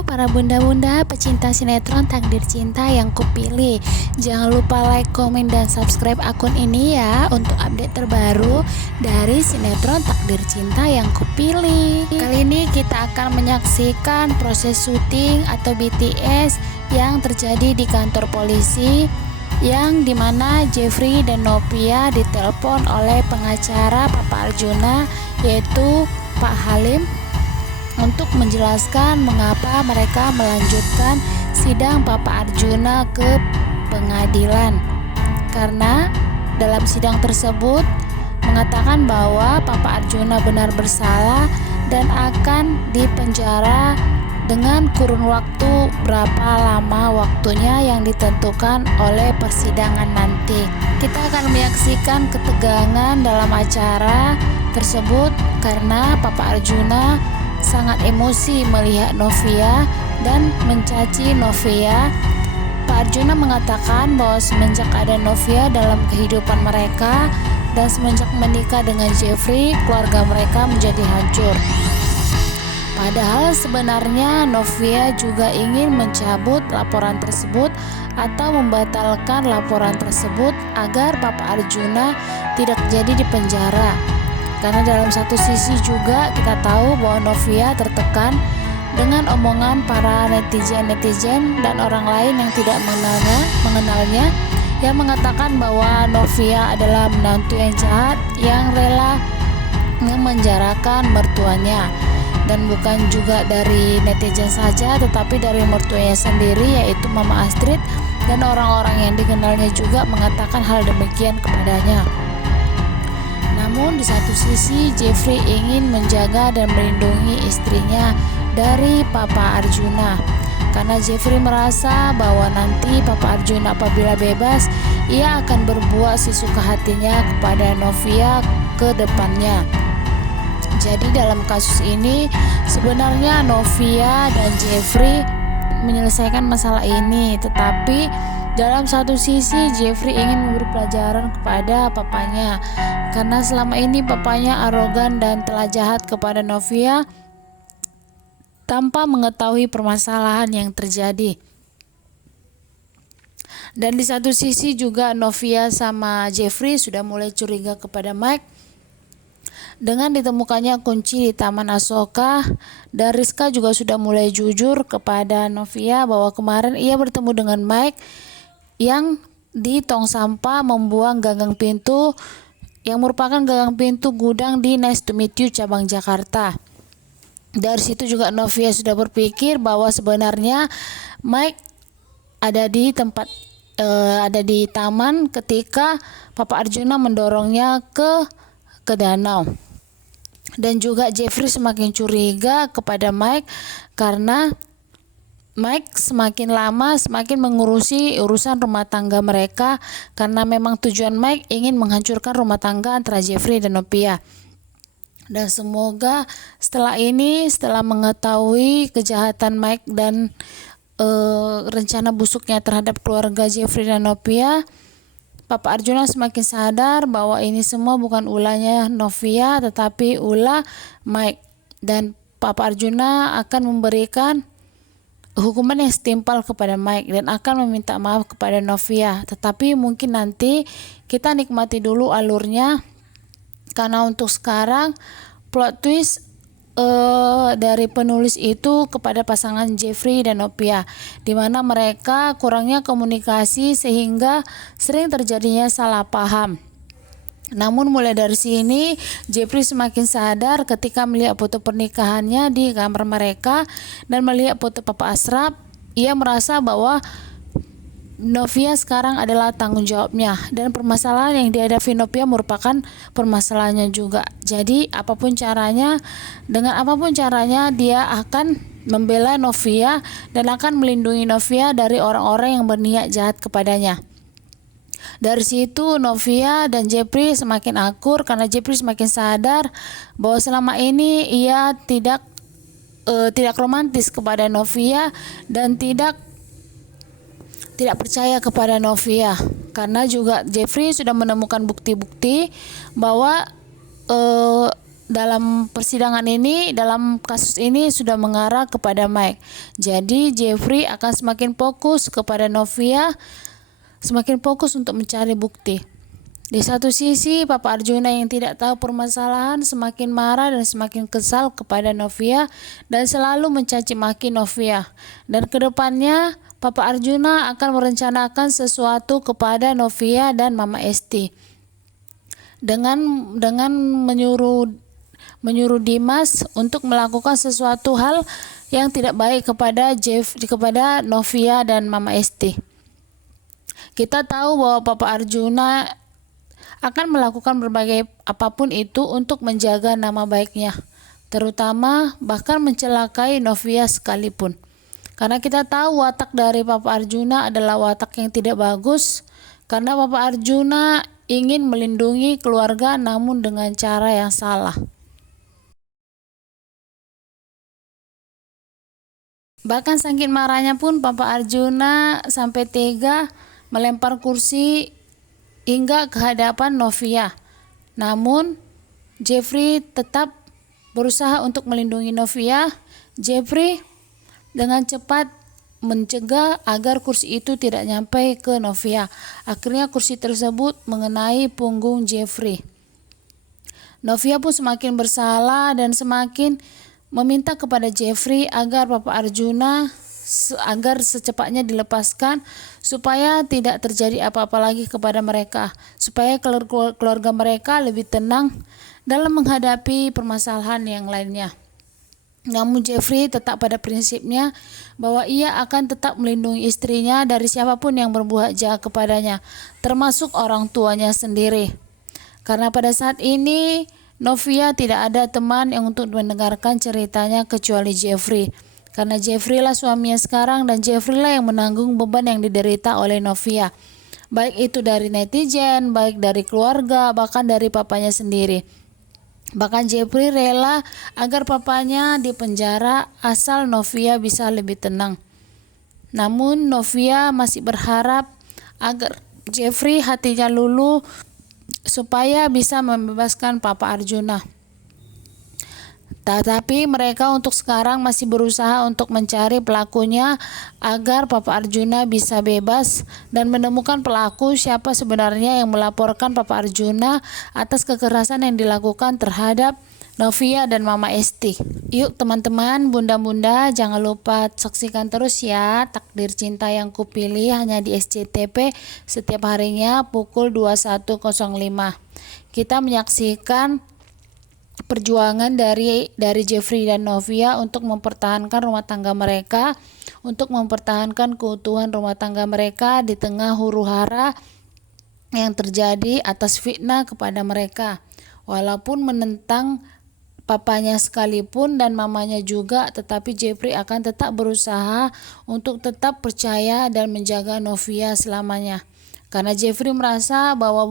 Halo para bunda-bunda pecinta sinetron Takdir Cinta yang kupilih. Jangan lupa like, komen, dan subscribe akun ini ya untuk update terbaru dari sinetron Takdir Cinta yang kupilih. Kali ini kita akan menyaksikan proses syuting atau BTS yang terjadi di kantor polisi, yang dimana Jeffrey dan Novia ditelepon oleh pengacara Papa Arjuna, yaitu Pak Halim, untuk menjelaskan mengapa mereka melanjutkan sidang Papa Arjuna ke pengadilan. Karena dalam sidang tersebut mengatakan bahwa Papa Arjuna benar bersalah dan akan dipenjara dengan kurun waktu berapa lama waktunya yang ditentukan oleh persidangan nanti. Kita akan menyaksikan ketegangan dalam acara tersebut karena Papa Arjuna sangat emosi melihat Novia dan mencaci Novia. Pak Arjuna mengatakan bahwa semenjak ada Novia dalam kehidupan mereka dan semenjak menikah dengan Jeffrey, keluarga mereka menjadi hancur. Padahal sebenarnya Novia juga ingin mencabut laporan tersebut atau membatalkan laporan tersebut agar Papa Arjuna tidak jadi dipenjara. Karena dalam satu sisi juga kita tahu bahwa Novia tertekan dengan omongan para netizen dan orang lain yang tidak mengenalnya, yang mengatakan bahwa Novia adalah menantu yang jahat yang rela memenjarakan mertuanya. Dan bukan juga dari netizen saja, tetapi dari mertuanya sendiri, yaitu Mama Astrid, dan orang-orang yang dikenalnya juga mengatakan hal demikian kepadanya. Namun di satu sisi Jeffrey ingin menjaga dan melindungi istrinya dari Papa Arjuna, karena Jeffrey merasa bahwa nanti Papa Arjuna apabila bebas, ia akan berbuat sesuka hatinya kepada Novia ke depannya. Jadi dalam kasus ini sebenarnya Novia dan Jeffrey menyelesaikan masalah ini, tetapi dalam satu sisi Jeffrey ingin memberi pelajaran kepada papanya, karena selama ini papanya arogan dan telah jahat kepada Novia tanpa mengetahui permasalahan yang terjadi. Dan di satu sisi juga Novia sama Jeffrey sudah mulai curiga kepada Mike dengan ditemukannya kunci di Taman Asoka, dan Rizka juga sudah mulai jujur kepada Novia bahwa kemarin ia bertemu dengan Mike yang di tong sampah membuang gagang pintu yang merupakan gagang pintu gudang di Nice to Meet You cabang Jakarta. Dari situ juga Novia sudah berpikir bahwa sebenarnya Mike ada di taman ketika Papa Arjuna mendorongnya ke danau. Dan juga Jeffrey semakin curiga kepada Mike karena Mike semakin lama semakin mengurusi urusan rumah tangga mereka, karena memang tujuan Mike ingin menghancurkan rumah tangga antara Jeffrey dan Novia. Dan semoga setelah mengetahui kejahatan Mike dan rencana busuknya terhadap keluarga Jeffrey dan Novia, Papa Arjuna semakin sadar bahwa ini semua bukan ulahnya Novia tetapi ulah Mike, dan Papa Arjuna akan memberikan hukuman yang setimpal kepada Mike dan akan meminta maaf kepada Novia. Tetapi mungkin nanti kita nikmati dulu alurnya, karena untuk sekarang plot twist dari penulis itu kepada pasangan Jeffrey dan Novia, di mana mereka kurangnya komunikasi sehingga sering terjadinya salah paham. Namun mulai dari sini Jeffrey semakin sadar ketika melihat foto pernikahannya di kamar mereka dan melihat foto Papa Ashraf. Ia merasa bahwa Novia sekarang adalah tanggung jawabnya, dan permasalahan yang dihadapi Novia merupakan permasalahannya juga. Jadi dengan apapun caranya dia akan membela Novia dan akan melindungi Novia dari orang-orang yang berniat jahat kepadanya. Dari situ Novia dan Jeffrey semakin akur karena Jeffrey semakin sadar bahwa selama ini ia tidak romantis kepada Novia dan tidak percaya kepada Novia, karena juga Jeffrey sudah menemukan bukti-bukti bahwa dalam persidangan ini, dalam kasus ini sudah mengarah kepada Mike. Jadi Jeffrey akan semakin fokus kepada Novia, semakin fokus untuk mencari bukti. Di satu sisi, Papa Arjuna yang tidak tahu permasalahan semakin marah dan semakin kesal kepada Novia dan selalu mencaci maki Novia. Dan kedepannya, Papa Arjuna akan merencanakan sesuatu kepada Novia dan Mama Esti dengan menyuruh Dimas untuk melakukan sesuatu hal yang tidak baik kepada Novia dan Mama Esti. Kita tahu bahwa Papa Arjuna akan melakukan berbagai apapun itu untuk menjaga nama baiknya, terutama bahkan mencelakai Novia sekalipun. Karena kita tahu watak dari Papa Arjuna adalah watak yang tidak bagus, karena Papa Arjuna ingin melindungi keluarga namun dengan cara yang salah. Bahkan saking marahnya pun Papa Arjuna sampai tega melempar kursi hingga ke hadapan Novia. Namun Jeffrey tetap berusaha untuk melindungi Novia. Jeffrey dengan cepat mencegah agar kursi itu tidak nyampe ke Novia. Akhirnya kursi tersebut mengenai punggung Jeffrey. Novia pun semakin bersalah dan semakin meminta kepada Jeffrey agar Papa Arjuna agar secepatnya dilepaskan supaya tidak terjadi apa-apa lagi kepada mereka, supaya keluarga mereka lebih tenang dalam menghadapi permasalahan yang lainnya. Namun Jeffrey tetap pada prinsipnya bahwa ia akan tetap melindungi istrinya dari siapapun yang berbuat jahat kepadanya, termasuk orang tuanya sendiri. Karena pada saat ini Novia tidak ada teman yang untuk mendengarkan ceritanya kecuali Jeffrey. Karena Jeffrey lah suaminya sekarang dan Jeffrey lah yang menanggung beban yang diderita oleh Novia. Baik itu dari netizen, baik dari keluarga, bahkan dari papanya sendiri. Bahkan Jeffrey rela agar papanya dipenjara asal Novia bisa lebih tenang. Namun Novia masih berharap agar Jeffrey hatinya luluh supaya bisa membebaskan Papa Arjuna. Tetapi mereka untuk sekarang masih berusaha untuk mencari pelakunya agar Papa Arjuna bisa bebas dan menemukan pelaku siapa sebenarnya yang melaporkan Papa Arjuna atas kekerasan yang dilakukan terhadap Novia dan Mama Esti. Yuk teman-teman, bunda-bunda, jangan lupa saksikan terus ya Takdir Cinta Yang Kupilih hanya di SCTV setiap harinya pukul 21.05. Kita menyaksikan perjuangan dari Jeffrey dan Novia untuk mempertahankan rumah tangga mereka, untuk mempertahankan keutuhan rumah tangga mereka di tengah huru-hara yang terjadi atas fitnah kepada mereka. Walaupun menentang papanya sekalipun dan mamanya juga, tetapi Jeffrey akan tetap berusaha untuk tetap percaya dan menjaga Novia selamanya. Karena Jeffrey merasa bahwa